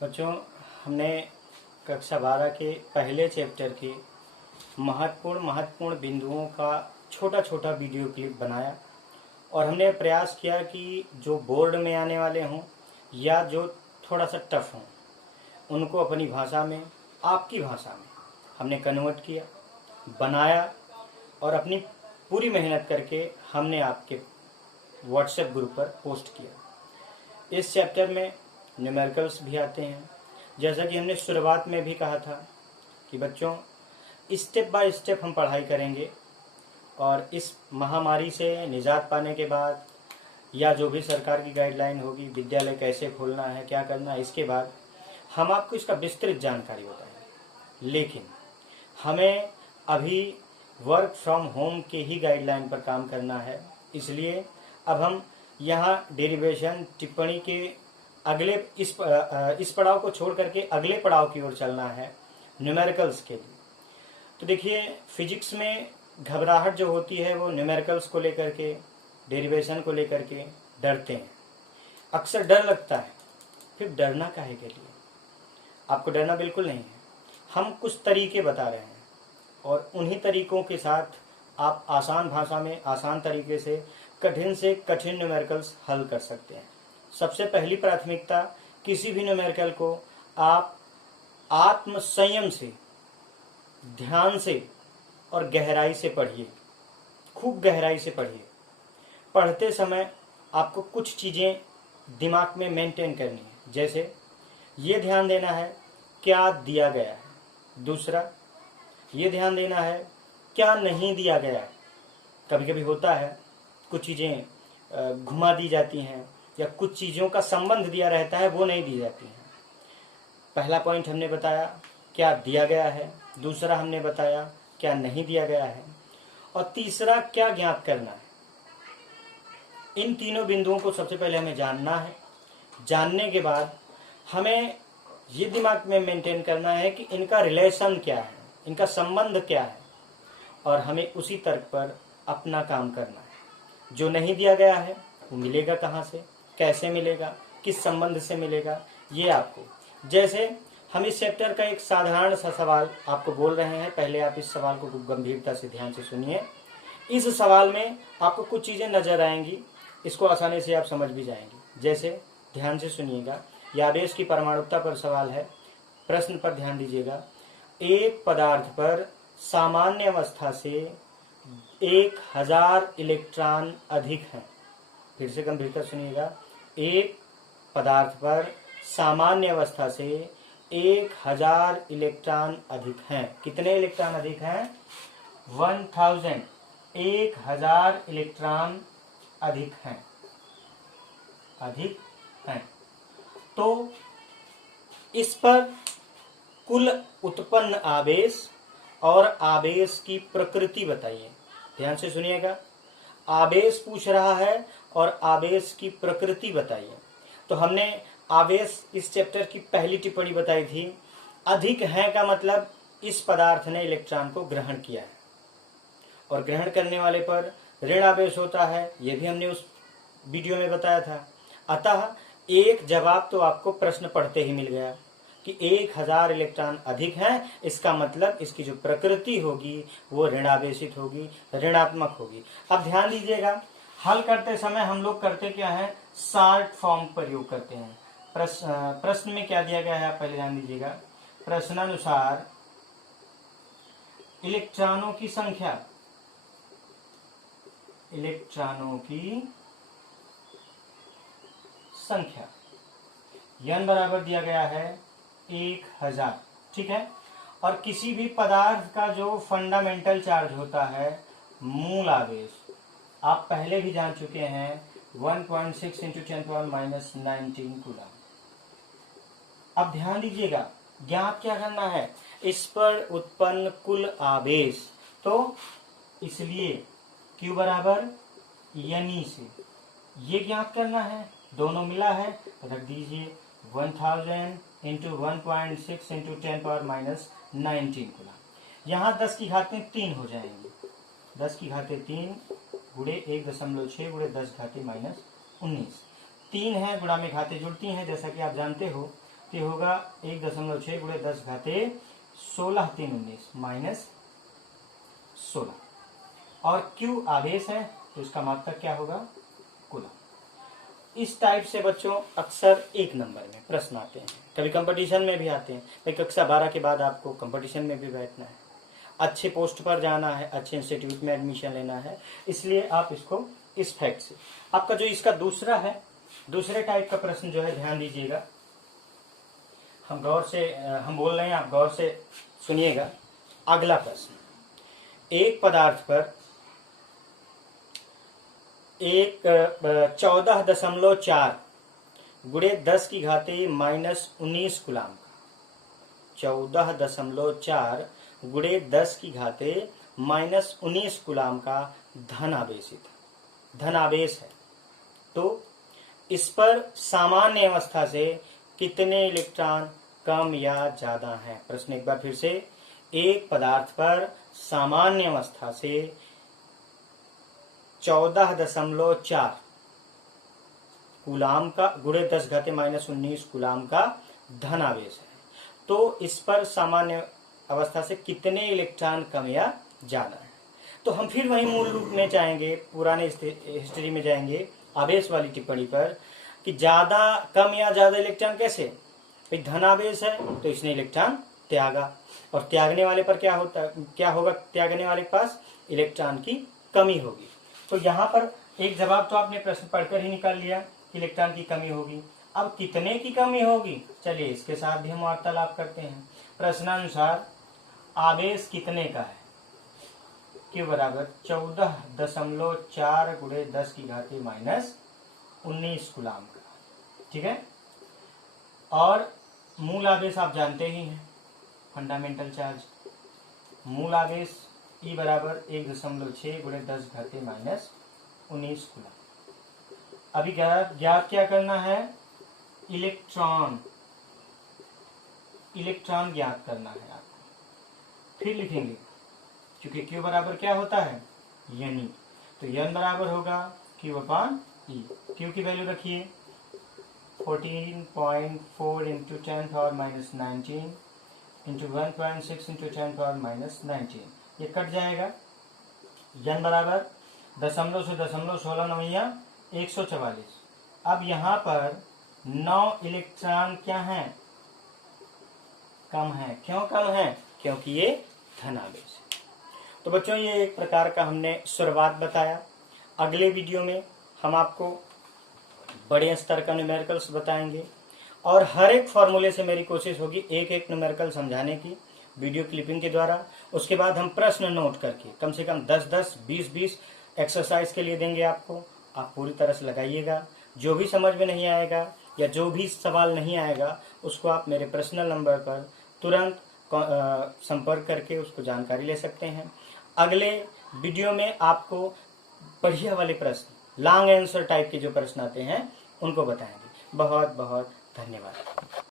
बच्चों, हमने कक्षा 12 के पहले चैप्टर के महत्वपूर्ण बिंदुओं का छोटा छोटा वीडियो क्लिप बनाया और हमने प्रयास किया कि जो बोर्ड में आने वाले हों या जो थोड़ा सा टफ हों उनको अपनी भाषा में, आपकी भाषा में हमने कन्वर्ट किया, बनाया और अपनी पूरी मेहनत करके हमने आपके व्हाट्सएप ग्रुप पर पोस्ट किया। इस चैप्टर में न्यूमेरिकल्स भी आते हैं। जैसा कि हमने शुरुआत में भी कहा था कि बच्चों स्टेप बाय स्टेप हम पढ़ाई करेंगे और इस महामारी से निजात पाने के बाद या जो भी सरकार की गाइडलाइन होगी, विद्यालय कैसे खोलना है, क्या करना है, इसके बाद हम आपको इसका विस्तृत जानकारी बताएंगे। लेकिन हमें अभी वर्क फ्रॉम होम के ही गाइडलाइन पर काम करना है, इसलिए अब हम यहाँ डेरिवेशन टिप्पणी के अगले इस पड़ाव को छोड़ करके अगले पड़ाव की ओर चलना है, न्यूमेरिकल्स के लिए। तो देखिए, फिजिक्स में घबराहट जो होती है वो न्यूमेरिकल्स को लेकर के, डेरिवेशन को लेकर के डरते हैं, अक्सर डर लगता है। फिर डरना काहे के लिए? आपको डरना बिल्कुल नहीं है। हम कुछ तरीके बता रहे हैं और उन्हीं तरीकों के साथ आप आसान भाषा में, आसान तरीके से कठिन न्यूमेरिकल्स हल कर सकते हैं। सबसे पहली प्राथमिकता, किसी भी न्यूमेरिकल को आप आत्म संयम से, ध्यान से और गहराई से पढ़िए, खूब गहराई से पढ़िए। पढ़ते समय आपको कुछ चीज़ें दिमाग में मेंटेन करनी है, जैसे ये ध्यान देना है क्या दिया गया है। दूसरा, ये ध्यान देना है क्या नहीं दिया गया है। कभी कभी होता है कुछ चीज़ें घुमा दी जाती हैं या कुछ चीज़ों का संबंध दिया रहता है, वो नहीं दी जाती हैं। पहला पॉइंट हमने बताया क्या दिया गया है, दूसरा हमने बताया क्या नहीं दिया गया है और तीसरा क्या ज्ञात करना है। इन तीनों बिंदुओं को सबसे पहले हमें जानना है। जानने के बाद हमें ये दिमाग में मेंटेन करना है कि इनका रिलेशन क्या है, इनका संबंध क्या है और हमें उसी तर्क पर अपना काम करना है। जो नहीं दिया गया है वो मिलेगा कहाँ से, कैसे मिलेगा, किस संबंध से मिलेगा, ये आपको। जैसे हम इस चैप्टर का एक साधारण सा सवाल आपको बोल रहे हैं, पहले आप इस सवाल को गंभीरता से ध्यान से सुनिए। इस सवाल में आपको कुछ चीज़ें नजर आएंगी, इसको आसानी से आप समझ भी जाएंगे। जैसे ध्यान से सुनिएगा, यह आवेश की परमाणुकता पर सवाल है। प्रश्न पर ध्यान दीजिएगा। एक पदार्थ पर सामान्य अवस्था से 1000 इलेक्ट्रॉन अधिक हैं। फिर से गंभीरता सुनिएगा। एक पदार्थ पर सामान्य अवस्था से 1000 इलेक्ट्रॉन अधिक हैं। कितने इलेक्ट्रॉन अधिक हैं? 1000। 1000 इलेक्ट्रॉन अधिक हैं, तो इस पर कुल उत्पन्न आवेश और आवेश की प्रकृति बताइए। ध्यान से सुनिएगा, आवेश पूछ रहा है और आवेश की प्रकृति बताइए। तो हमने आवेश इस चैप्टर की पहली टिप्पणी बताई थी, अधिक है का मतलब इस पदार्थ ने इलेक्ट्रॉन को ग्रहण किया है और ग्रहण करने वाले पर ऋण आवेश होता है, यह भी हमने उस वीडियो में बताया था। अतः एक जवाब तो आपको प्रश्न पढ़ते ही मिल गया कि 1000 इलेक्ट्रॉन अधिक हैं, इसका मतलब इसकी जो प्रकृति होगी वो ऋणावेशित होगी, ऋणात्मक होगी। अब ध्यान दीजिएगा, हल करते समय हम लोग करते क्या है, शॉर्ट फॉर्म प्रयोग करते हैं। प्रश्न में क्या दिया गया है, आप पहले ध्यान दीजिएगा। प्रश्नानुसार इलेक्ट्रॉनों की संख्या, n बराबर दिया गया है 1000, ठीक है। और किसी भी पदार्थ का जो फंडामेंटल चार्ज होता है, मूल आवेश, आप पहले भी जान चुके हैं, 1.6 × 10⁻⁻19 कूलम। अब ध्यान दीजिएगा, ज्ञात क्या करना है, इस पर उत्पन्न कुल आवेश। तो इसलिए Q बराबर NE से ये ज्ञात करना है, दोनों मिला है, रख दीजिए 1000 × 1.6 × 10⁻⁻19 कूलम। यहाँ 10 की घातें 3 हो जाएंगी। 10 की घातें 3 गुणे 1.6 गुणे 10 घातें -19। 3 है, गुणा में घातें जुड़ती हैं, जैसा कि आप जानते हो। तो होगा 1.6 गुणे 10 घाते 16 3 19 माइनस 16। और Q आवेश है तो इसका मात्रक क्या होगा? कूलम। इस टाइप से बच्चों अक्सर 1 नंबर में प्रश्न आते हैं, कभी कंपटीशन में भी आते हैं। भाई कक्षा 12 के बाद आपको कंपटीशन में भी बैठना है, अच्छे पोस्ट पर जाना है, अच्छे इंस्टीट्यूट में एडमिशन लेना है, इसलिए आप इसको इस फैक्ट से। आपका जो इसका दूसरा है, दूसरे टाइप का प्रश्न जो है ध्यान दीजिएगा, हम बोल रहे हैं, आप गौर से सुनिएगा। अगला प्रश्न, एक पदार्थ पर 14.4 गुणे 10 की घाते माइनस 19 कूलाम का, 14.4 गुणे 10 की घाते माइनस 19 कूलाम का धन आवेश है, तो इस पर सामान्य अवस्था से कितने इलेक्ट्रॉन कम या ज्यादा हैं? प्रश्न एक बार फिर से, एक पदार्थ पर सामान्य अवस्था से 14.4 कूलाम का गुणे 10 घाते माइनस 19 कूलाम का धन आवेश है, तो इस पर सामान्य अवस्था से कितने इलेक्ट्रॉन कम या ज्यादा है? तो हम फिर वही मूल रूप में जाएंगे, पुराने हिस्ट्री में जाएंगे, आवेश वाली टिप्पणी पर, कि ज्यादा कम या ज्यादा इलेक्ट्रॉन कैसे? भाई धन आवेश है तो इसने इलेक्ट्रॉन त्यागा, और त्यागने वाले पर क्या होगा? त्यागने वाले के पास इलेक्ट्रॉन की कमी होगी। तो यहाँ पर एक जवाब तो आपने प्रश्न पढ़कर ही निकाल लिया, इलेक्ट्रॉन की कमी होगी। अब कितने की कमी होगी, चलिए इसके साथ भी हम वार्तालाप करते हैं। प्रश्नानुसार आवेश कितने का है? Q बराबर 14.4 गुणे 10 की घाते माइनस 19 कूलाम का, ठीक है। और मूल आवेश आप जानते ही हैं, फंडामेंटल चार्ज। मूल आवेश E बराबर 1.6 गुणे 10 घाते माइनस 19 कूलाम। अभी ज्ञात क्या करना है? इलेक्ट्रॉन ज्ञात करना है आपको। फिर लिखेंगे, क्योंकि Q बराबर क्या होता है? N, तो N बराबर होगा Q/E। Q की वैल्यू रखिए 14.4 into 10 power minus 19 into 1.6 into 10 power minus 19, ये कट जाएगा। N बराबर दशमलव से दशमलव 16 नवैया 144। अब यहाँ पर 9 इलेक्ट्रॉन क्या है? कम है। क्यों कम है? क्योंकि ये धन आवेश है। तो बच्चों ये एक प्रकार का हमने शुरुआत बताया। अगले वीडियो में हम आपको बड़े स्तर का न्यूमेरिकल्स बताएंगे, और हर एक फॉर्मूले से मेरी कोशिश होगी एक एक न्यूमेरिकल समझाने की वीडियो क्लिपिंग के द्वारा। उसके बाद हम प्रश्न नोट करके कम से कम 10-10, 20-20 एक्सरसाइज के लिए देंगे आपको। आप पूरी तरह से लगाइएगा। जो भी समझ में नहीं आएगा या जो भी सवाल नहीं आएगा, उसको आप मेरे पर्सनल नंबर पर तुरंत संपर्क करके उसको जानकारी ले सकते हैं। अगले वीडियो में आपको बढ़िया वाले प्रश्न, लॉन्ग आंसर टाइप के जो प्रश्न आते हैं, उनको बताएंगे। बहुत बहुत धन्यवाद।